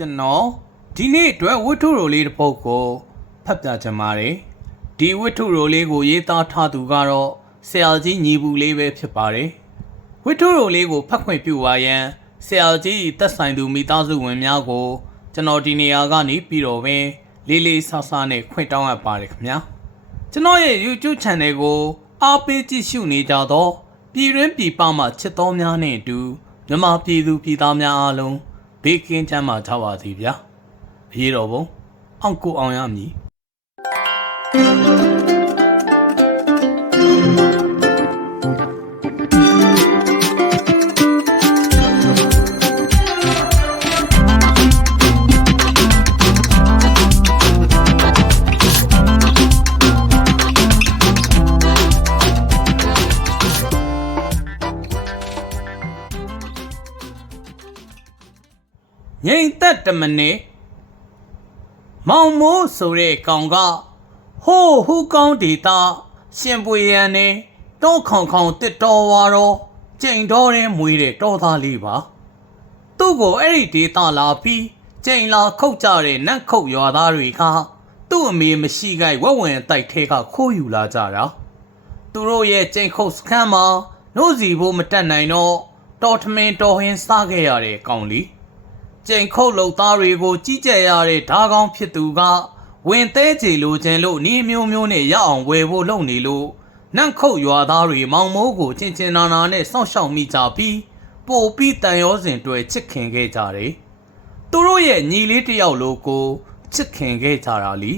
ကျွန်တော်ဒီနေ့အတွက်ဝတ္ထုရိုလေးတစ်ပုဒ်ကိုဖတ်ပြချင်ပါတယ်ဒီဝတ္ထုရိုလေးကိုရေးသားထားသူကတော့ဆရာကြီးညီဘူးလေးပဲဖြစ်ပါတယ်ဝတ္ထုရိုလေးကိုဖတ်ခွင့်ပြုပါရန်ဆရာကြီးသက်ဆိုင်သူမိသားစုဝင်များကို ကျွန်တော်ဒီနေရာကနေပြီးတော့ပဲလေးလေးဆဆနဲ့ခွင့်တောင်းအပ်ပါတယ်ခင်ဗျာကျွန်တော်ရဲ့ YouTube Channel ကိုအားပေးကြည့်ရှုနေကြတော့ပြည်တွင်းပြည်ပမှချစ်တော်များနဲ့အတူမြန်မာပြည်သူပြည်သားများအားလုံး ဘေးကင်းချမ်းသာကြပါစေဗျာအရေးတော်ပုံအောင်ကိုအောင်ရမည် မ့်သက်တမနေမောင်မိုးဆိုတဲ့ကောင်ကဟိုးဟူကောင်းဒေတာရှင်ပွေရန်နဲ့တောခေါင်ခေါင်တစ်တော်ဝါတော့ကျိန်တော်ရဲမွေးတဲ့တောသားလေးပါသူ့ကိုအဲ့ဒီဒေတာလာပြီးကျိန်လာခုတ်ကြတဲ့နတ်ခုတ်ရွာသားတွေကသူ့အမေမရှိခိုက်ဝက်ဝင်တိုက်ထဲကခိုးယူလာကြတာသူတို့ရဲ့ကျိန်ခုတ်စခန်းမှာနှုတ်စီဖို့မတက်နိုင်တော့တော်ထမင်းတော်ဟင်းစားခဲ့ရတဲ့ကောင်လေး ကျိန်ခုတ်လုံသားတွေကိုကြီးကြပ်ရတဲ့ဓာကောင်းဖြစ်သူကဝင်သေးချေလိုခြင်းလို့ဤမျိုးမျိုးနဲ့ရအောင်ဝယ်ဖို့လုပ်နေလို့နန့်ခုတ်ရွာသားတွေမောင်မိုးကိုချင်းချင်းနာနာနဲ့စောင့်ရှောက်မိကြပြီးပို့ပြီးတန်ရောစဉ်တွေချစ်ခင်ခဲ့ကြတယ်။သူတို့ရဲ့ညီလေးတစ်ယောက်လိုကိုချစ်ခင်ခဲ့ကြတာလी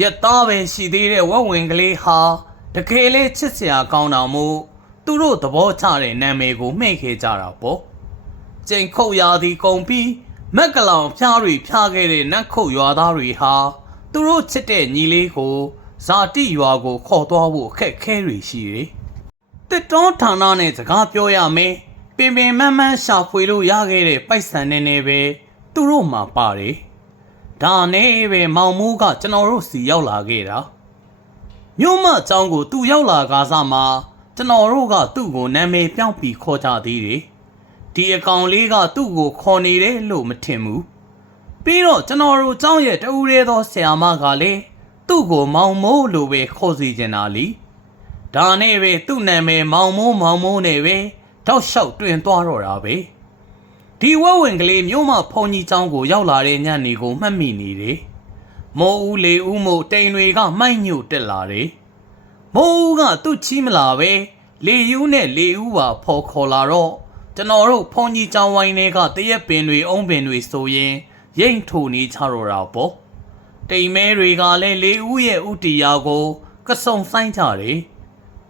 ရက်သားပဲရှိသေးတဲ့ဝက်ဝင်ကလေးဟာတကယ်လေးချစ်စရာကောင်းတော်မူသူတို့သဘောကျတဲ့နာမည်ကိုမှဲ့ခဲ့ကြတာပေါ့။ ကျိန်ခုတ်ရာသီကုန်ပြီးမက်ကလောင်ဖျားတွေဖျားခဲ့တဲ့နတ်ခုတ်ရွာသားတွေဟာသူတို့ချစ်တဲ့ညီလေးကိုဇာတိရွာကိုခေါ်သွားဖို့အခက်ခဲတွေရှိတယ်။တစ်တောဌာနနဲ့စကားပြောရမယ်။ပင်ပင်မန်းမန်းရှာဖွေလို့ရခဲ့တဲ့ပိုက်ဆံနဲ့နဲ့ပဲသူတို့မှပါတယ်။ဒါနဲ့ပဲမောင်မိုးကကျွန်တော်တို့စီရောက်လာခဲ့တာ။မြို့မအကြောင်းကိုသူရောက်လာကားစားမှာကျွန်တော်တို့ကသူ့ကိုနာမည်ပြောင်းပြီးခေါ်ကြသေးတယ်။ ဒီအကောင်လေးကသူ့ကိုခေါ်နေတယ်လို့မထင်ဘူးပြီးတော့ကျွန်တော်တို့ကျောင်းရဲ့တူရဲသောဆရာမကလည်းသူ့ကိုမောင်မိုးလို့ပဲခေါ်စီကျင်တာလीဒါနဲ့ပဲသူ့နာမည်မောင်မိုးမောင်မိုးနဲ့ပဲတောက်လျှောက်တွင်သွားတော့တာပဲဒီဝဲဝင်ကလေးမြို့မဖုန်ကြီးကျောင်းကိုရောက်လာတဲ့ညနေကိုမှတ်မိနေတယ်မိုးဦးလေဦးမို့တိန်တွေကမိုက်ညို့တက်လာတယ်မိုးဦးကသူ့ချီးမလာပဲလေယူးနဲ့လေဦးပါဖော်ခေါ်လာတော့ ကျွန်တော်တို့ဖုန်ကြီးကြောင်ဝိုင်းတွေကတရက်ပင်တွေအုံးပင်တွေဆိုရင်ရိမ့်ထိုနေချတော့တာပေါ့တိမ်မဲတွေကလည်းလေဦးရဲ့ဥတီယာကိုကစုံဆိုင်ကြတယ်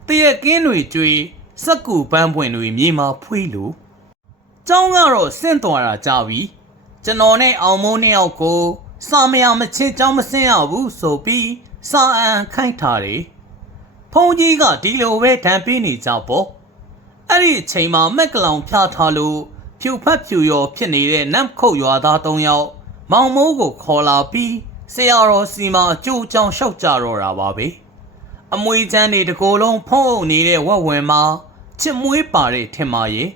တရက်ကင်းတွေကျွေးစက်ကူပန်းပွင့်တွေမြေမှာဖွေးလို့ကျောင်းကတော့ဆင့်သွားတာကြပြီကျွန်တော်နဲ့အောင်မိုးနှစ်ယောက်ကိုစာမရမချင်းကျောင်းမဆင်းရဘူးဆိုပြီးစာအန်ခိုင်းထားတယ်ဖုန်ကြီးကဒီလိုပဲဒဏ်ပေးနေကြပေါ့ အဲ့ဒီအချိန်မှာမက်ကလောင်ဖျားထားလို့ဖြူဖက်ဖြူရောဖြစ်နေတဲ့နမ်ခုတ်ရွာသား၃ယောက်မောင်မိုးကိုခေါ်လာပြီးဆရာတော်စီမအကျိုးအကြောင်းလျှောက်ကြတော့တာပါပဲအမွေချမ်းတွေတကိုယ်လုံးဖုံးအုပ်နေတဲ့ဝက်ဝင်မှာချစ်မွေးပါတဲ့ထင်ပါရဲ့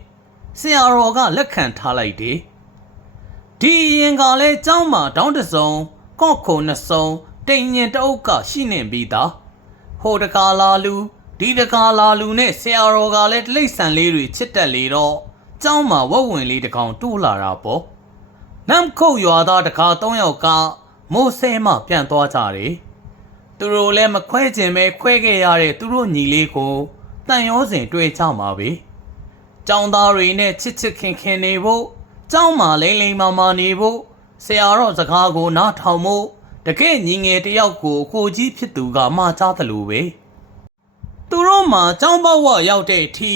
ဆရာတော်ကလက်ခံထားလိုက်တယ်ဒီရင်ကလည်းကျောင်းမှာတောင်းတစုံကော့ခုံနှစ်စုံတိမ်ညင်တအုပ်ကရှိနေပြီးသားဟိုတကာလာလူ ဒီတကာလာလူနဲ့ဆရာတော်ကလည်းတိတ်ဆန်လေးတွေချစ်တက်လေတော့ကျောင်းမှာဝက်ဝင်လေးတစ်ကောင်တိုးလာတာပေါ့နမ်ခုတ်ရွာသားတကာ၃ယောက်ကမိုးဆဲမှပြန်သွားကြတယ်သူတို့လည်းမခွဲကျင်ပဲခွဲခဲ့ရတဲ့သူတို့ညီလေးကိုတန်ရောစဉ်တွေ့ကြမှာပဲကျောင်းသားတွေနဲ့ချစ်ချစ်ခင်ခင်နေဖို့ကျောင်းမှာလိမ့်လိမ့်မာမာနေဖို့ဆရာတော်စကားကိုနားထောင်ဖို့တကယ်ညီငယ်တယောက်ကိုကိုကြီးဖြစ်သူကမှားချသလိုပဲ သူတို့မှာចောင်းပေါက်ဝရောက်တဲ့အထိ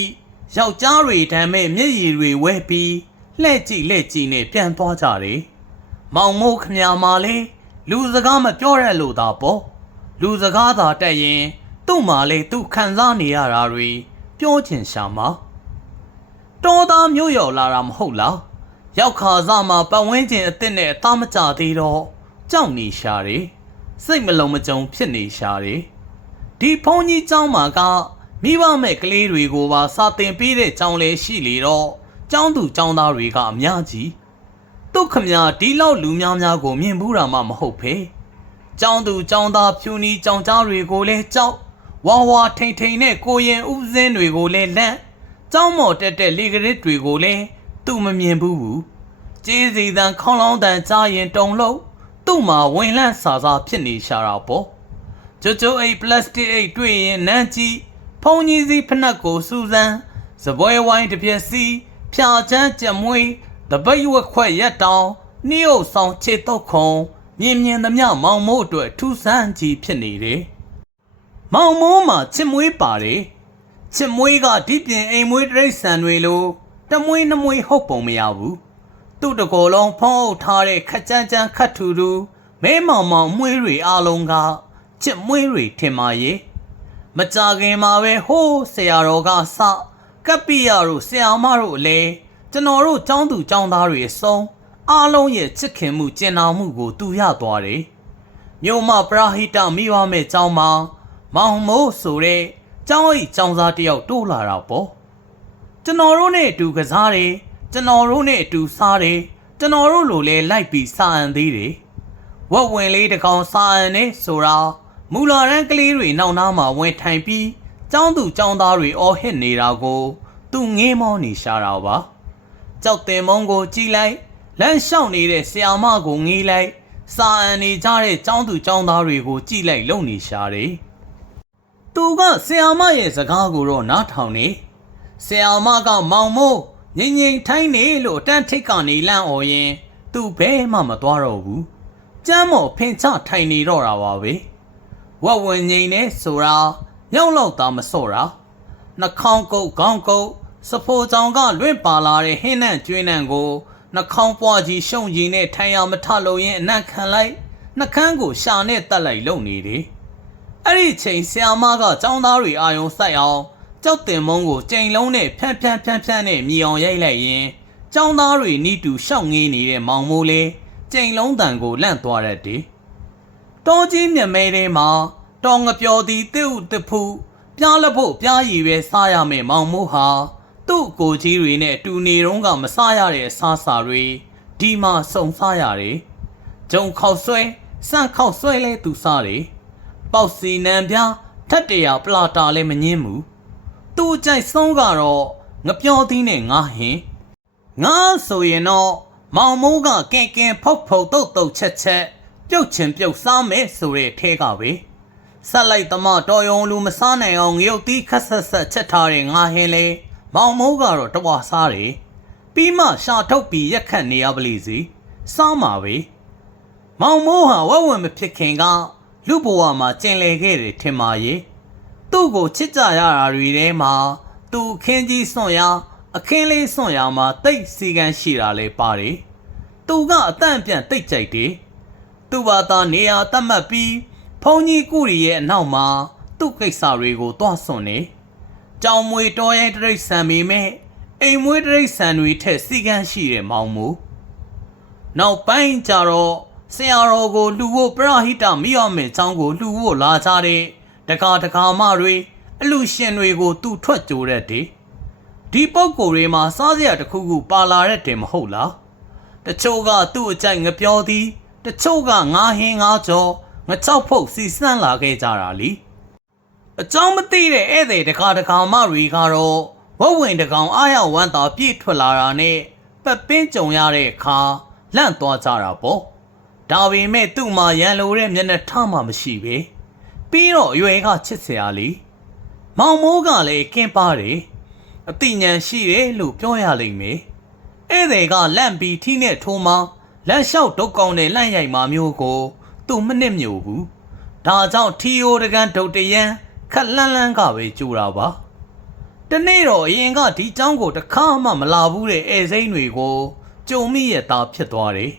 ယောက်ျားတွေတမ်းမဲ့မျက်ရည်တွေဝဲပြီးလှဲ့ကြည့်လှဲ့ကြည့်နဲ့ပြန်သွားကြတယ်။မောင်မိုးခမညာမာလဲလူစကားမပြောရလို့သာပေါ့လူစကားသာတက်ရင် သူ့မှာလဲသူခံစားနေရတာတွေပြောချင်ရှာမှာတော်သားမျိုးရောက်လာတာမဟုတ်လားရောက်ခါစားမှာပတ်ဝန်းကျင်အစ်စ်နဲ့အသားမကြသေးတော့ကြောက်နေရှာတယ်စိတ်မလုံးမကြုံဖြစ်နေရှာတယ် ဒီဘုန်းကြီးကျောင်းမှာကမိဘမဲ့ကလေးတွေကိုပါစာတင်ပေးတဲ့ကျောင်းလည်းရှိလေတော့ကျောင်းသူကျောင်းသားတွေကအများကြီးဒုက္ခများဒီလောက်လူများများကိုမြင်ဘူးတာမှမဟုတ်ဖ ೇನೆ ကျောင်းသူကျောင်းသားဖြူနီကျောင်းသားတွေကိုလည်းကြောက်ဝါဝါထိန်ထိန်နဲ့ကိုရင်ဥစင်းတွေကိုလည်းလန့်ကျောင်းမော်တက်တက်လေကရစ်တွေကိုလည်းသူ့မမြင်ဘူးဘူးကျေးစီတန်ခေါင်းလောင်းတန်ကြားရင်တုံလှုပ်သူ့မှာဝင်လန့်စာစာဖြစ်နေရှာတာပေါ့ ကြိုကြိုအိတ်ပလတ်စတစ်အိတ်တွေ့ရင်နန်းကြီးဖုံကြီးစီဖနက်ကိုစူစမ်းစပွဲဝိုင်းတစ်ပြက်စီဖြာချမ်းကြက်မွေးတပိတ်ဝက်ခွက်ရက်တောင်နှို့ဆောင်ခြေတော့ခုံမြင်မြင်သမျှမောင်မိုးအတွက်ထူးဆန်းကြီးဖြစ်နေတယ်။မောင်မိုးမှာချစ်မွေးပါတယ်။ချစ်မွေးကဒီပြင်အိမ်မွေးတရိတ်ဆန်တွေလိုတမွေးနှမွေးဟုတ်ပုံမရဘူး။သူ့တကောလုံးဖုံးအုပ်ထားတဲ့ခက်ကြမ်းကြမ်းခတ်ထူထူမဲမောင်မောင်မွေးတွေအလုံးက ချစ်မွေးတွေထင်ပါရဲ့။မကြခင်မှာပဲဟိုးဆရာတော်ကစကပ္ပိယတို့ဆရာမတို့လည်းကျွန်တော်တို့ចောင်းသူចောင်းသားတွေအစုံအားလုံးရဲ့ချစ်ခင်မှုကျင်နာမှုကိုတူရသွားတယ်။မြို့မပရာဟိတမိဘမဲ့ចောင်းမှာမောင်မိုးဆိုတဲ့ចောင်းအိចောင်းသားတယောက်တိုးလာတာပေါ့။ကျွန်တော်တို့နဲ့အတူကစားတယ်ကျွန်တော်တို့နဲ့အတူစားတယ်ကျွန်တော်တို့လိုလဲလိုက်ပြီးစာအံသေးတယ်။ဝက်ဝင်လေးတစ်ကောင်စာအံနေဆိုတာ မူလာရန်ကလေးတွေနောက်နားမှာဝင်ထိုင်ပြီးကျောင်းသူကျောင်းသားတွေအော်ဟစ်နေတာကို သူငေးမောနေရှာတာပါကြောက်တင်မုံကိုကြည်လိုက်လမ်းလျှောက်နေတဲ့ဆရာမကိုငေးလိုက်စာအန်နေကြတဲ့ကျောင်းသူကျောင်းသားတွေကိုကြည်လိုက်လုံနေရှာတယ်သူကဆရာမရဲ့စကားကိုတော့နားထောင်နေဆရာမကမောင်မိုးငင်ငင်ထိုင်းနေလို့တန်းထိတ်ကနေလန့်အော်ရင် သူဘဲမှမသွားတော့ဘူးကျမ်းမော်ဖင်ချထိုင်နေတော့တာပါပဲ။ ဝက်ဝင်ငိမ့်နေဆိုတာရောက်လောက်တာမစော့တာနှာခေါင်းကုတ်ခေါင်းကုတ်စဖိုးကြောင်ကလွင့်ပါလာတဲ့ဟင်းနဲ့ကျွေးနှံကိုနှာခေါင်းပွားကြီးရှုံကြီးနဲ့ထိုင်ရမထလို့ရင်အနက်ခံလိုက်နှကန်းကိုရှာနဲ့တက်လိုက်လုံနေတယ်အဲ့ဒီချိန်ဆရာမကចောင်းသားတွေအာယုံစိုက်အောင်ကြောက်တင်မုံကိုကြိမ်လုံးနဲ့ဖြန်းဖြန်းဖြန်းဖြန်းနဲ့မြေအောင်ရိုက်လိုက်ရင်ចောင်းသားတွေနီးတူရှောက်ငေးနေတဲ့မောင်မိုးလေးကြိမ်လုံးတန်ကိုလန့်သွားတတ်တယ် တောကြီးမြမဲထဲမှာတောင်ငပျော်သည်တစ်ဥတစ်ဖူပြားလက်ဖို့ပြားရည်ပဲစားရမယ်မောင်မိုးဟာသူ့ကိုကြီးတွေနဲ့တူနေတော့ကမစားရတဲ့အစားစာတွေဒီမှာစုံစားရတယ်ဂျုံခောက်ဆွဲစန့်ခောက်ဆွဲလဲသူစားတယ်ပေါက်စီနံပြားထက်တရာပလာတာလည်းမငင်းဘူးသူ့ကြိုက်ဆုံးကတော့ငပျော်သည်နဲ့ငါဟင်ငါဆိုရင်တော့မောင်မိုးကကဲကဲဖုတ်ဖုတ်တုတ်တုတ်ချက်ချက် ပြုတ်ချင်ပြုတ်စားမယ်ဆိုတဲ့ထဲကပဲဆက်လိုက်သမားတော်ယုံလူမစားနိုင်အောင်ငရုတ်သီးခက်ဆက်ဆက်ချက်ထားတဲ့ငါဟင်းလေမောင်မိုးကတော့တဝါစားတယ်ပြီးမှရှာထုတ်ပြီးရက်ခတ်နေရပလိစီစားမှာပဲမောင်မိုးဟာဝက်ဝင်မဖြစ်ခင်ကလူဘဝမှာကျင်လည်ခဲ့တယ်ထင်ပါရဲ့သူ့ကိုချစ်ကြရတာတွေထဲမှာသူအခင်းကြီးစွန့်ရအခင်းလေးစွန့်ရမှာတိတ်စီကန်းရှိတာလဲပါတယ်သူကအတန့်ပြန်တိတ်ကြိုက်တယ် သူ့ဘာသာနေရာတတ်မှတ်ပြီးဖုန်ကြီးကုရီရဲ့အနောက်မှာသူ့ကိစ္စတွေကိုတွားစွန့်နေကြောင်မွေတော်ရဲ့တရိတ်ဆန်ပေမဲ့အိမ်မွေးတရိတ်ဆန်တွေထက်စီကန်းရှိတဲ့မောင်မူနောက်ပိုင်းကျတော့ဆရာတော်ကိုလှူဖို့ပရဟိတမိရမယ်အကြောင်းကိုလှူဖို့လာကြတဲ့တကာတကာမတွေအလူရှင်တွေကို သူ့ထွက်ကြိုတဲ့တည်းဒီပုံကိုယ်တွေမှာစားစရာတစ်ခုခုပါလာတဲ့တင်မဟုတ်လားတချို့ကသူ့အကြိုက်ငပြောသည် တချို့ကငါဟင်းငါကြောငချောက်ဖုတ်စီစမ်းလာခဲ့ကြတာလीအကြောင်းမသိတဲ့ဧည့်သည်တကာတကာမတွေကတော့ဝက်ဝင်တကောင်အားရဝမ်းသာပြည့်ထွက်လာတာနဲ့ပက်ပင်းကြုံရတဲ့အခါလန့်သွားကြတာပေါ့ဒါပေမဲ့သူ့မှာရန်လိုတဲ့မျက်နှာထားမှမရှိပဲပြီးတော့အရွယ်ကချစ်စရာလीမောင်မိုးကလည်းကင်းပါတယ်အတိညာရှိတယ်လို့ပြောရလိမ့်မယ်ဧည့်သည်ကလန့်ပြီးထီးနဲ့ထိုးမှ လမ်းလျှောက်ဒုတ်ကောင်တဲ့လန့်ရိုက်မာမျိုးကို သူ့မနစ်မြို့ဘူးဒါကြောင့်ထီယိုတကန်ဒုတ်တရန်ခက်လန်းလန်းကပဲကြိုတာပါတနေ့တော့အရင်ကဒီចောင်းကိုတခါမှမလာဘူးတဲ့ဧည့်စိမ့်တွေကိုကြုံမိရတာဖြစ်သွားတယ်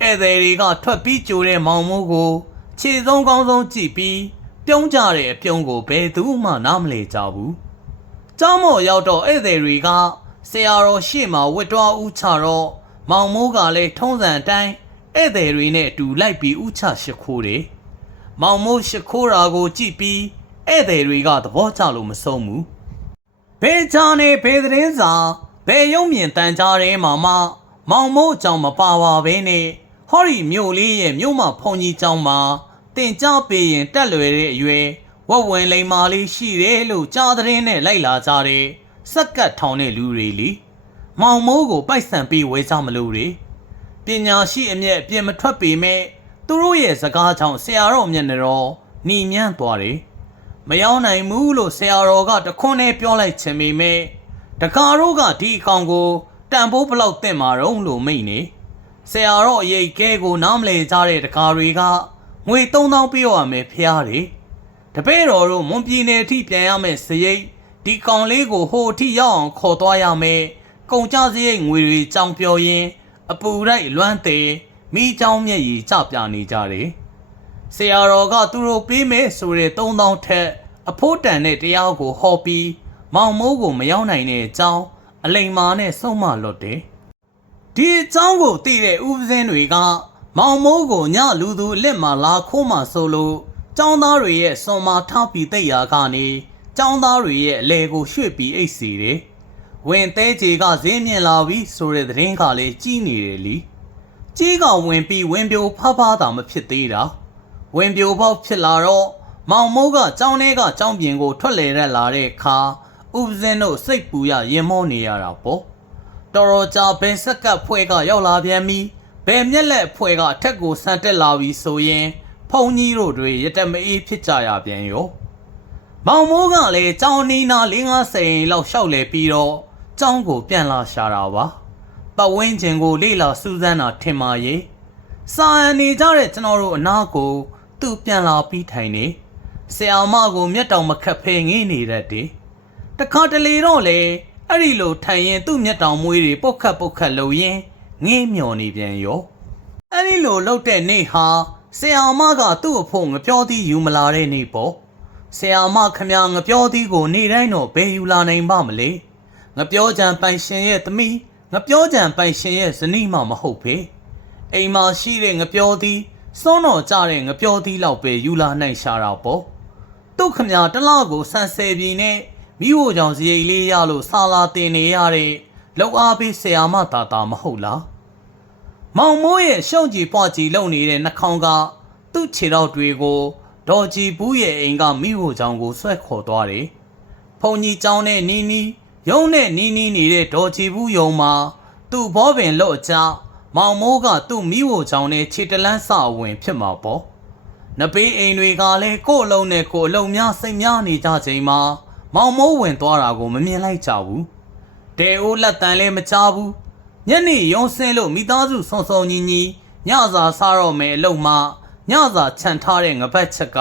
ဧည့်သည်တွေကထွက်ပြီးကြိုတဲ့မောင်မိုးကိုခြေဆုံးကောင်းဆုံးကြည့်ပြီးပြုံးကြတဲ့အပြုံးကိုဘယ်သူမှနားမလည်ကြဘူးကျောင်းမော်ရောက်တော့ဧည့်သည်တွေကဆရာတော်ရှေ့မှာဝတ်တော်ဦးချတော့ မောင်မိုးကလည်းထုံးစံအတိုင်းဧည့်သည်တွေနဲ့အတူလိုက်ပြီးဥချရှိခိုးတယ်။မောင်မိုးရှိခိုးတာကိုကြည့်ပြီးဧည့်သည်တွေကသဘောကျလို့မဆုံးဘူး။ဘယ်ချာနေဘယ်သတင်းစာဘယ်ရုံမြင်တန်ကြားထဲမှာမှမောင်မိုးကြောင့်မပါပါဘဲနဲ့ဟောဒီမြို့လေးရဲ့မြို့မဖုန်ကြီးကျောင်းမှာတင်ကြပေးရင်တက်လွယ်တဲ့အရွယ်ဝက်ဝင်လိမ္မာလေးရှိတယ်လို့ကြားသတင်းနဲ့လိုက်လာကြတဲ့စက်ကတ်ထောင်တဲ့လူတွေလी မောင်မိုးကိုပိုက်ဆံပြီးဝဲကြမလို့တွေပညာရှိအမျက်အပြင်မထွက်ပေမဲ့သူတို့ရဲ့စကားကြောင့်ဆရာတော်မျက်နှာတော်หนีမြန်းသွားတယ်မရောက်နိုင်ဘူးလို့ဆရာတော်ကတခွန်းနဲ့ပြောလိုက်ချင်ပေမဲ့တကားတို့ကဒီအကောင်ကိုတန်ဖိုးဘလောက်တင်မာတော့လို့မိတ်နေဆရာတော်အရေးကဲကိုနားမလဲကြတဲ့တကားတွေကငွေ3000ပေးရမယ်ဖျားတယ်တပည့်တော်တို့မွန်ပြည်နယ်အထိပြန်ရမယ်စရိတ်ဒီကောင်လေးကိုဟိုအထိရောက်အောင်ခေါ်သွားရမယ် ကုန်ကြစရိတ်ငွေတွေကြောင်ပြောရင်းအပူလိုက်လွမ်းသေးမိเจ้าမျက်ရည်ကျပြနေကြတယ်ဆရာတော်ကသူတို့ပေးမယ်ဆိုတဲ့3000ထက်အဖို့တန်တဲ့တရားကိုဟောပြီးမောင်မိုးကိုမရောက်နိုင်တဲ့အကြောင်းအလိမ္မာနဲ့ဆုံးမလွတ်တယ်ဒီအကြောင်းကိုသိတဲ့ဥပဇင်းတွေကမောင်မိုးကိုညလူသူအလက်မှာလာခိုးမှဆိုလို့ចောင်းသားတွေရဲ့စွန်မာထောက်ပြီးတိတ်ရာကနေចောင်းသားတွေရဲ့အလဲကိုရွှေ့ပြီးအိတ်စီတယ် ဝင်သေးကြီးကဈေးမြင့်လာပြီဆိုတဲ့သတင်းကလည်းကြီးနေတယ်လीကြီးကဝင်ပြီးဝင်ပြိုဖဖတာမဖြစ်သေးတာဝင်ပြိုပေါက်ဖြစ်လာတော့မောင်မိုးကကြောင်းထဲကကြောင်းပြင်ကို ထွက်လေရက်လာတဲ့အခါဥပဇင်းတို့စိတ်ပူရရင်မောနေရတာပေါ့တော်တော်ကြာဘယ်ဆက်ကပ်ဖွဲ့ကရောက်လာပြန်ပြီဘယ်မျက်လက်ဖွဲ့ကအထက်ကိုဆန်တက်လာပြီဆိုရင် ဖုန်ကြီးတို့တွေရတက်မအေးဖြစ်ကြရပြန်ရောမောင်မိုးကလည်းကြောင်းနီးနာ၄50လောက်ရှောက်လေပြီးတော့ ကြောင်းကိုပြန်လာရှာတာပါပတ်ဝန်းကျင်ကိုလေ့လာစူးစမ်းတာထင်ပါရဲ့စာအန်နေကြတဲ့ကျွန်တော်တို့အနာကို သူ့ပြန်လာပြီးထိုင်နေဆရာမကိုမျက်တောင်မခတ်ဖဲငေးနေတတ်တယ်တခါတလေတော့လေအဲ့ဒီလိုထိုင်ရင်သူ့မျက်တောင်မွေးတွေပုတ်ခတ်ပုတ်ခတ်လုံရင်ငေးမျော်နေပြန်ရောအဲ့ဒီလိုလှုပ်တဲ့နေ့ဟာဆရာမကသူ့အဖို့ငပြောသည်ယူမလာတဲ့နေ့ပေါ့ဆရာမခမငပြောသည်ကို နေ့တိုင်းတော့ဘယ်ယူလာနိုင်ပါမလဲ ငပြောကြံပိုင်ရှင်ရဲ့သမီးငပြောကြံပိုင်ရှင်ရဲ့ဇနီးမှမဟုတ်ဖေအိမ်မှာရှိတဲ့ငပြောသည်စွန်းတော်ကြတဲ့ငပြောသည်လောက်ပဲယူလာနိုင်ရှာတာပေါ့သူ့ခမတလားကိုဆန်ဆယ်ပြည်နဲ့မိဖို့ကြောင့်ဇရိတ်လေးရလို့ဆာလာတင်နေရတဲ့လောက်အားပေးဆရာမတာတာမဟုတ်လားမောင်မိုးရဲ့ရှုံကြည်ပွားကြည်လုံနေတဲ့နှာခေါင်းကသူ့ခြေထောက်တွေကိုဒေါ်ကြည်ဘူးရဲ့အိမ်ကမိဖို့ကြောင့်ကိုဆွဲခေါ်သွားတယ်။ဖုန်ကြီးကျောင်းနဲ့နီးနီး ရုံးနဲ့နီးနီးနေတဲ့ဒေါ်ကြည်ဘူးယုံမှာသူ့ဘောပင်လော့ကြမောင်မိုးကသူ့မိဖို့ကြောင့်နဲ့ခြေတလန်းစဝင်ဖြစ်မှာပေါ့။နပေးအိမ်တွေကလည်းကို့အလုံးနဲ့ကို့အလုံးများစိတ်များနေကြချိန်မှာမောင်မိုးဝင်သွားတာကိုမမြင်လိုက်ကြဘူး။တဲအိုးလက်တန်လည်းမချဘူး။ညနေရုံးဆင်းလို့မိသားစုဆုံဆုံညီညီညစာစားတော့မယ်အလုံးမှညစာခြံထားတဲ့ငပတ်ချက်က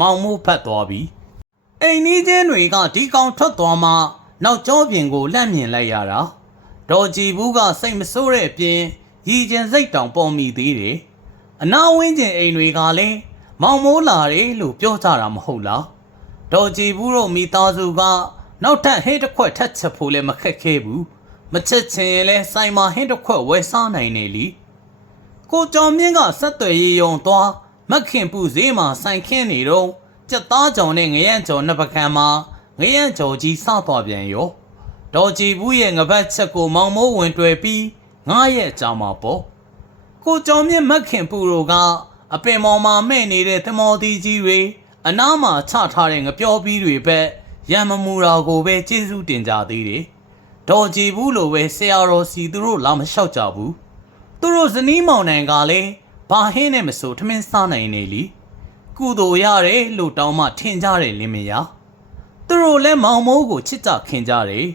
မောင်မိုးဖတ်သွားပြီ။အိမ်နီးချင်းတွေကဒီကောင်ထွက်သွားမှ နောက်ကျောပြင်ကိုလှမ်းမြင်လိုက်ရတာ။ဒေါ်ကြည်ဘူးကစိတ်မဆိုးတဲ့အပြင်ရည်ကျင်စိတ်တောင်ပေါ်မိသေးတယ်။အနာဝင်းကျင်အိမ်တွေကလည်းမောင်မိုးလာတယ်လို့ပြောကြတာမဟုတ်လား။ဒေါ်ကြည်ဘူးတို့မိသားစုကနောက်ထပ်ဟင်းတစ်ခွက်ထပ်ချက်ဖို့လည်းမခက်ခဲဘူး။မချက်ချင်ရင်လည်းဆိုင်မှာဟင်းတစ်ခွက်ဝယ်စားနိုင်နေလीကိုကျော်မြင့်ကဆက်သွယ်ရေးယုံသွားမခင်ပူဈေးမှာဆိုင်ခင်းနေတော့ကြက်သားကြောင်နဲ့ငရမ်းကြော်နှစ်ပကံမှာ ငရမ်းကြော်ကြီးစသွားပြန်ရောဒေါ်ကြည်ဘူးရဲ့ငပတ်ချက်ကိုမောင်မိုးဝင်တွေ့ပြီးငားရဲ့အကြောင်းမှာပေါ့ကိုကျော်မြင့်မခင်ပူတို့ကအပင်ပေါ်မှာမဲ့နေတဲ့သမော်တီကြီးတွေအနားမှာချထားတဲ့ငပြောပြီးတွေပဲရံမမူတာကိုပဲကျေးဇူးတင်ကြသေးတယ်ဒေါ်ကြည်ဘူးလိုပဲဆရာတော်စီသူတို့လာမလျှောက်ကြဘူးသူတို့ဇနီးမောင်နှံကလည်းဘာဟင်းနဲ့မဆိုထမင်းစားနိုင်နေလीကုသိုလ်ရတယ်လို့တောင်းမှထင်ကြတယ်လင်းမယား သူတို့လည်းမောင်မိုးကိုချစ်ကြခင်ကြတယ်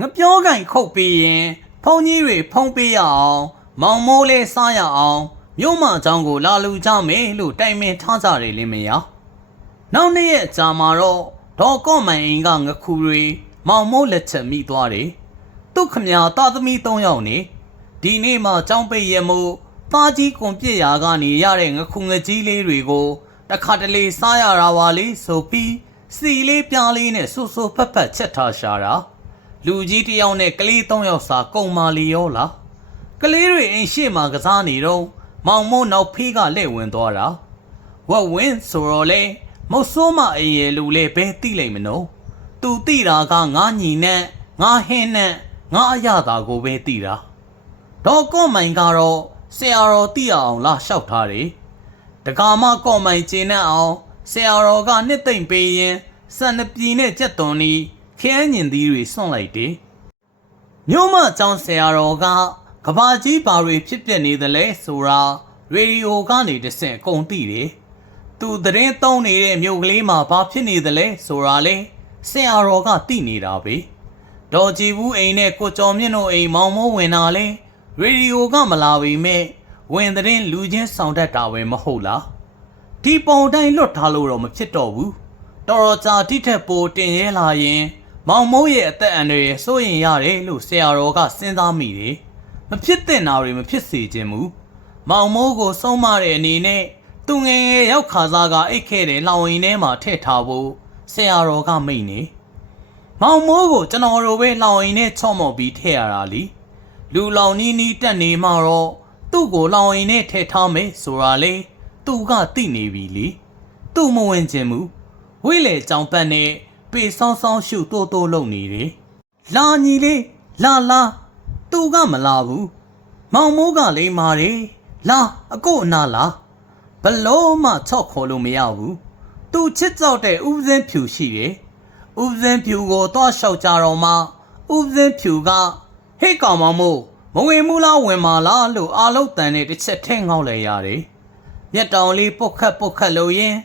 ငပြောကင်ခုတ်ပြီးရင်ဖုန်ကြီးတွေဖုံးပေးရအောင်မောင်မိုးလေးစားရအောင်မြို့မเจ้าကိုလာလူကြမယ်လို့တိုင်ပင်ထားကြတယ်လင်းမယားနောက်နေ့ရဲ့ကြာမှာတော့ဒေါ်ကော့မိုင်အင်းကငခုတွေမောင်မိုးလက်ချက်မိသွားတယ်သူ့ခမညာသားသမီး၃ယောက်နေဒီနေ့မှចောင်းပိတ်ရမို့သားကြီးကွန်ပြစ်ရာကနေရတဲ့ငခုငကြီးလေးတွေကိုတခါတလေစားရတာပါလေဆိုပြီး စီလေးပြားလေးနဲ့ဆူဆူဖက်ဖက်ချက်ထားရှာတာလူကြီးတစ်ယောက်နဲ့ကလေး၃ယောက်စာကုံမာလီရောလားကလေးတွေအိမ်ရှိမှကစားနေတော့မောင်မိုးနောက်ဖေးကလက်ဝင်သွားတာဝက်ဝင်းဆိုတော့လေမုတ်ဆိုးမအိမ်ရဲ့လူလေဘဲတိလိုက်မနော်သူတိတာကငါညီနဲ့ငါဟင်းနဲ့ငါအရသာကိုပဲတိတာဒေါ်ကော့မိုင်ကတော့ဆရာတော်တိအောင်လာလျှောက်ထားတယ်တကာမကော့မိုင်ကျင်းနဲ့အောင် ဆရာတော်ကနှစ်သိမ့်ပေးရင်စံနှပြည်နဲ့ကြက်သွန်ဤခဲညင်သီးတွေစွန့်လိုက်တယ်မြို့မကျောင်းဆရာတော်ကကဘာကြီးဘာတွေဖြစ်ပျက်နေသလဲဆိုတာရေဒီယိုကနေတဆင့်အကုန်သိတယ်သူသတင်းသုံးနေတဲ့မြို့ကလေးမှာဘာဖြစ်နေသလဲဆိုတာလေဆရာတော်ကသိနေတာပဲဒေါ်ကြည်ဘူးအိမ်နဲ့ကိုကျော်မြင့်တို့အိမ်မောင်မိုးဝင်တာလေရေဒီယိုကမလာပေမဲ့ဝင်သတင်းလူချင်းဆောင်တတ်တာပဲမဟုတ်လား ဒီပုံတိုင်းလွတ်ထားလို့တော့မဖြစ်တော့ဘူးတော်တော်ကြာတိထက်ပိုတင်ရဲလာရင် မောင်မိုးရဲ့အသက်အန္တရာယ်စိုးရင်ရတယ်လို့ဆရာတော်ကစဉ်းစားမိတယ်မဖြစ်တဲ့နာတွေမဖြစ်စေခြင်းမူမောင်မိုးကိုဆုံးမတဲ့အနေနဲ့သူငယ်ငယ်ရောက်ခါစားကအိတ်ခဲ့တဲ့လောင်ရင်ထဲမှာထည့်ထားဖို့ဆရာတော်ကမိန့်နေမောင်မိုးကိုကျွန်တော်တို့ပဲလောင်ရင်နဲ့ချော့မော်ပြီးထည့်ရတာလीလူလောင်နီးနီးတက်နေမှတော့သူ့ကိုလောင်ရင်နဲ့ထည့်ထားမယ်ဆိုတာလေ သူကသိနေပြီလीသူ့မဝင်ခြင်းမူဝိလေကြောင်ပတ်နဲ့ပေဆောင်းဆောင်းရှုတိုးတိုးလုံနေတယ်လာညီလေးလာလာသူကမလာဘူးမောင်မိုးကလေးမာတယ်လာအကိုအနာလာဘလို့မှချော့ခေါ်လို့မရဘူးသူချစ်ကြောက်တဲ့ဥပစင်းဖြူရှိတယ်ဥပဇင်းဖြူကိုသွားလျှောက်ကြတော့မှဥပဇင်းဖြူကဟေ့ကောင်မမို့မဝင်ဘူးလားဝင်ပါလားလို့အာလုတ်တန်နဲ့တစ်ချက်ထဲငေါက်လိုက်ရတယ်။ မျက်တောင်လေးပုတ်ခတ်ပုတ်ခတ်လို့ရင်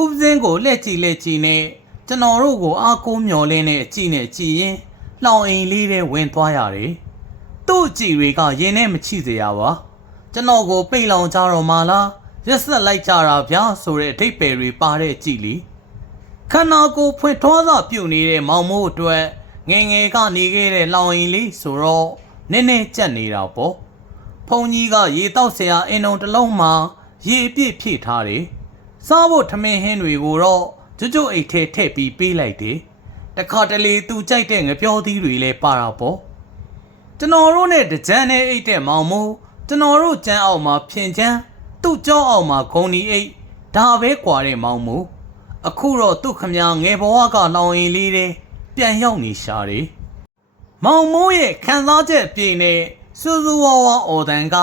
ဥပဇင်းကိုလက်ကြည့်လက်ကြည့်နဲ့ကျွန်တော်တို့ကိုအားကိုးမျော်လင်းနဲ့ကြည့်နဲ့ကြည့်ရင်လောင်အိမ်လေးထဲဝင်သွားရတယ်။သူ့ကြည့်တွေကရင်နဲ့မချိစေရပါ။ကျွန်တော်ကိုပိတ်လောင်ကြတော့မှလားရက်ဆက်လိုက်ကြတာဗျာဆိုတဲ့အထိပ္ပယ်တွေပါတဲ့ကြည့်လीခန္ဓာကိုယ်ဖွင့်ထွားစွာပြုတ်နေတဲ့မောင်မိုးအတွက်ငယ်ငယ်ကနေခဲ့တဲ့လောင်ရင်လေးဆိုတော့နည်းနည်းကြက်နေတာပေါ့ဖုန်ကြီးကရေတောက်ဆရာအင်ုံတစ်လုံးမှာ ရေအပြည့်ဖြည့်ထားတယ်စားဖို့ထမင်းဟင်းတွေကိုတော့ကျွတ်ကျွတ်အိတ်ထဲထည့်ပြီးပေးလိုက်တယ်တခါတလေသူကြိုက်တဲ့ငပြောသီးတွေလည်းပါတာပေါ့ကျွန်တော်တို့နဲ့တကြမ်းနဲ့အိတ်တဲ့မောင်မိုးကျွန်တော်တို့ကြမ်းအောင်မှာဖြင်ချမ်းသူ့ကြောအောင်မှာဂုံဒီအိတ်ဒါပဲကွာတဲ့မောင်မိုးအခုတော့သူ့ခမညာငယ်ဘဝကလောင်ရင်လေးတဲ့ပြန်ရောက်နေရှာတယ်။မောင်မိုးရဲ့ခံစားချက်အပြည့်နဲ့စူးစူးဝါးဝါအော်တန်က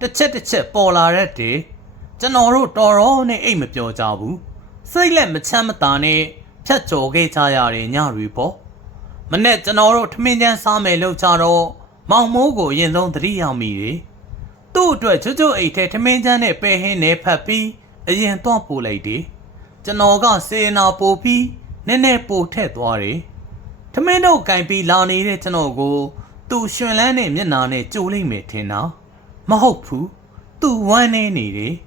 တစ်ချက်တစ်ချက်ပေါ်လာတတ်တယ်။ ကျွန်တော်တို့တော်တော်နဲ့အိတ်မပြောကြဘူး။စိတ်လက်မချမ်းမသာနဲ့ဖြတ်ကျော်ခဲ့ကြရတဲ့ညတွေပေါ့။မနေ့ကျွန်တော်တို့ထမင်းချမ်းစားမယ်လို့ကြတော့မောင်မိုးကိုရင်ဆုံးသတိရမိတယ်။သူ့အတွက်ချွတ်ချွတ်အိတ်ထဲထမင်းချမ်းနဲ့ပဲဟင်းနဲ့ဖတ်ပြီးအရင်တော့ပို့လိုက်တယ်။ကျွန်တော်ကစေနာပို့ပြီးနည်းနည်းပို့ထက်သွားတယ်။ထမင်းတို့ကင်ပြီးလာနေတဲ့ကျွန်တော်ကို သူရှင်လန်းနဲ့မျက်နာနဲ့ကြိုလိုက်မယ်ထင်တာ။မဟုတ်ဘူး။သူဝမ်းနေနေတယ်။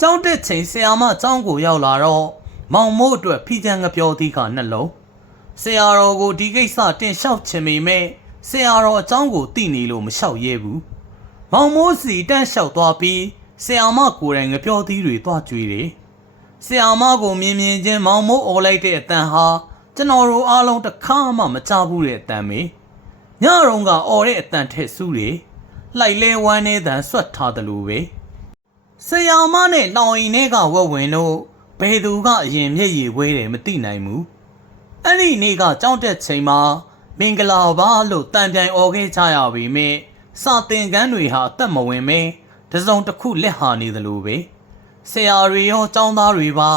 ကြောင်းတက်ချိန်ဆရာမကျောင်းကိုရောက်လာတော့မောင်မိုးအတွက်ဖီချန်ငပြောသီးကနှလုံး။ဆရာတော်ကိုဒီကိစ္စတင်လျှောက်ချင်ပေမဲ့ဆရာတော်အကြောင်းကိုသိနေလို့မလျှောက်ရဲဘူး။မောင်မိုးစီတန်းလျှောက်သွားပြီးဆရာမကိုယ်တိုင်ငပြောသီးတွေသွားကြွေတယ်။ဆရာမကိုမြင်မြင်ချင်းမောင်မိုးអော်လိုက်တဲ့အတန်ဟာကျွန်တော်တို့အားလုံးတစ်ခါမှမကြားဘူးတဲ့အတန်ပဲညရုံကអော်တဲ့အတန်ထက်ဆူးတယ်လှိုက်လဲဝမ်းနေတန်ဆွတ်ထားတယ်လို့ပဲ ဆရာမနဲ့လောင်ရင်ထဲကဝက်ဝင်တို့ဘယ်သူကအရင်မျက်ရည်ဝဲတယ်မသိနိုင်ဘူးအဲ့ဒီနေ့ကကြောင်းတက်ချိန်မှာမင်္ဂလာပါလို့တန်ပြန်អော်ခဲ့ကြရပေမဲ့စာသင်ခန်းတွေဟာအသက်မဝင်မဲတစုံတစ်ခုလက်ဟာနေတယ်လို့ပဲ ဆရာတွေရောចောင်းသားတွေပါ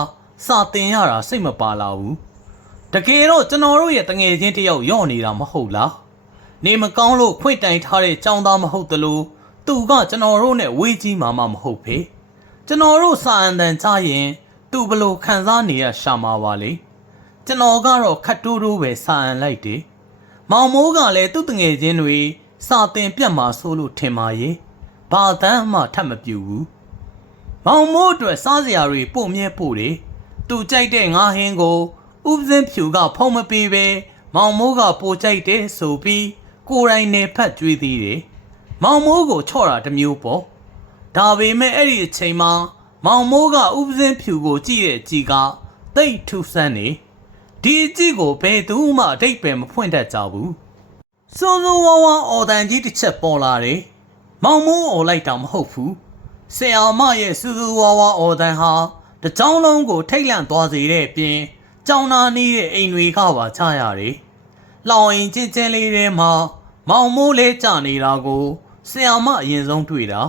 စာတင်ရတာစိတ်မပါလာဘူးတကယ်တော့ကျွန်တော်တို့ရဲ့တငယ်ချင်းတယောက်ယော့နေတာမဟုတ်လားနေမကောင်းလို့ခွင့်တိုင်ထားတဲ့ចောင်းသားမဟုတ်တလို့ သူကကျွန်တော်တို့နဲ့ဝေးကြီးမှမမဟုတ်ဖေကျွန်တော်တို့စာအန်တန်ချရင် သူဘလို့ခံစားနေရရှာမှာပါလေကျွန်တော်ကတော့ခတ်တိုးတိုးပဲစာအန်လိုက်တယ်မောင်မိုးကလည်းသူ့တငယ်ချင်းတွေစာတင်ပြတ်မှာဆိုလို့ထင်ပါရဲ့ဘာတမ်းမှထပ်မပြူဘူးမောင်မိုးအတွက်စားစရာတွေပို့မြဲပို့တယ်။သူကြိုက်တဲ့ငါဟင်းကိုဥပစင်းဖြူကဖုံးမပေးပဲမောင်မိုးကပိုကြိုက်တယ်ဆိုပြီးကိုယ်တိုင်နယ်ဖက်ကြွေးသေးတယ်။ မောင်မိုးကိုချော့တာတစ်မျိုးပေါ့။ဒါပေမဲ့အဲ့ဒီအချိန်မှာမောင်မိုးကဥပစင်းဖြူကိုကြည့်တဲ့ကြည်ကတိတ်ထူဆန်းနေဒီအကြည့်ကိုဘယ်သူမှအတိတ်ပဲမဖွင့်တတ်ကြဘူး။စိုးစိုးဝါးဝါအော်တန်ကြီးတစ်ချက်ပေါ်လာတယ်။မောင်မိုးအော်လိုက်တာမဟုတ်ဘူး။ဆရာမရဲ့စူးစူးဝါးဝါအော်တန်ဟာတကြောင်လုံးကိုထိတ်လန့်သွားစေတဲ့အပြင်ကြောင်နာနေတဲ့အိမ်တွေကပါချရတယ်။လောင်ရင်ချင်းချင်းလေးထဲမှာမောင်မိုးလေးကြနေတာကို ဆရာမအရင်ဆုံးတွေ့တာ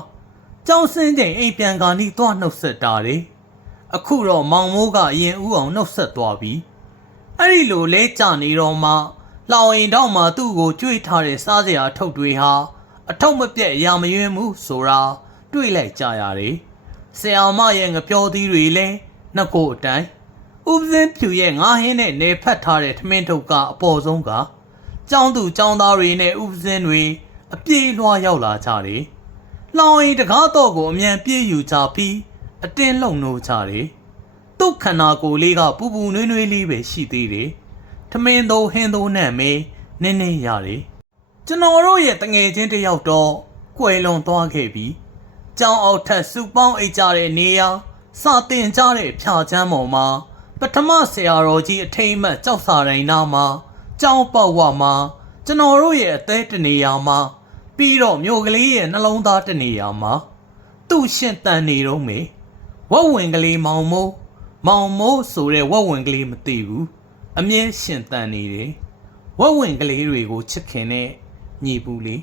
ကျောင်းစင်းချိန်အိမ်ပြန်ကာနီးသွားနှုတ်ဆက်တာတယ်အခုတော့မောင်မိုးကအရင်ဦးအောင်နှုတ်ဆက်သွားပြီအဲ့ဒီလိုလဲကြနေတော့မှလောင်ရင်တော့မှသူ့ကိုကြွေးထားတဲ့စားစရာအထုပ်တွေဟာအထုပ်မပြတ်ရာမရွေးမှုဆိုတာတွေ့လိုက်ကြရတယ်ဆရာမရဲ့ငပြောသီးတွေလည်းနှစ်ကိုအတိုင်းဥပဇင်းဖြူရဲ့ငါးဟင်းနဲ့နေဖက်ထားတဲ့ထမင်းထုတ်ကအပေါ်ဆုံးကကျောင်းသူကျောင်းသားတွေနဲ့ဥပဇင်းတွေ အပြေးလွှားရောက်လာကြတယ်။လောင်ရင်တကားတော့ကိုအမြန်ပြေးယူကြပြီးအတင်းလုံနိုးကြတယ်။သူ့ခန္ဓာကိုယ်လေးကပူပူနွေးနွေးလေးပဲရှိသေးတယ်။ထမင်းသောဟင်းသောနဲ့မေးနင်းနေရတယ်။ကျွန်တော်တို့ရဲ့တငယ်ချင်းတစ်ယောက်တော့ကွယ်လွန်သွားခဲ့ပြီ။ကျောင်းအောက်ထပ်စူပေါင်းအိတ်ကြတဲ့နေရာစာတင်ကြတဲ့ဖြာချမ်းပေါ်မှာပထမဆရာတော်ကြီးအထိမ့်မှတ်ကြောက်စာတိုင်းနာမှာကျောင်းပေါက်ဝမှာကျွန်တော်တို့ရဲ့အသေးတနေရာမှာ ပြီးတော့မြို့ကလေးရဲ့နှလုံးသားတနေရာမှာသူ့ရှင်တန်နေတော့မေဝက်ဝင်ကလေးမောင်မိုးမောင်မိုးဆိုတဲ့ဝက်ဝင်ကလေးမသိဘူးအမြဲရှင်တန်နေတယ်ဝက်ဝင်ကလေးတွေကိုချစ်ခင်တဲ့ညီပူလေး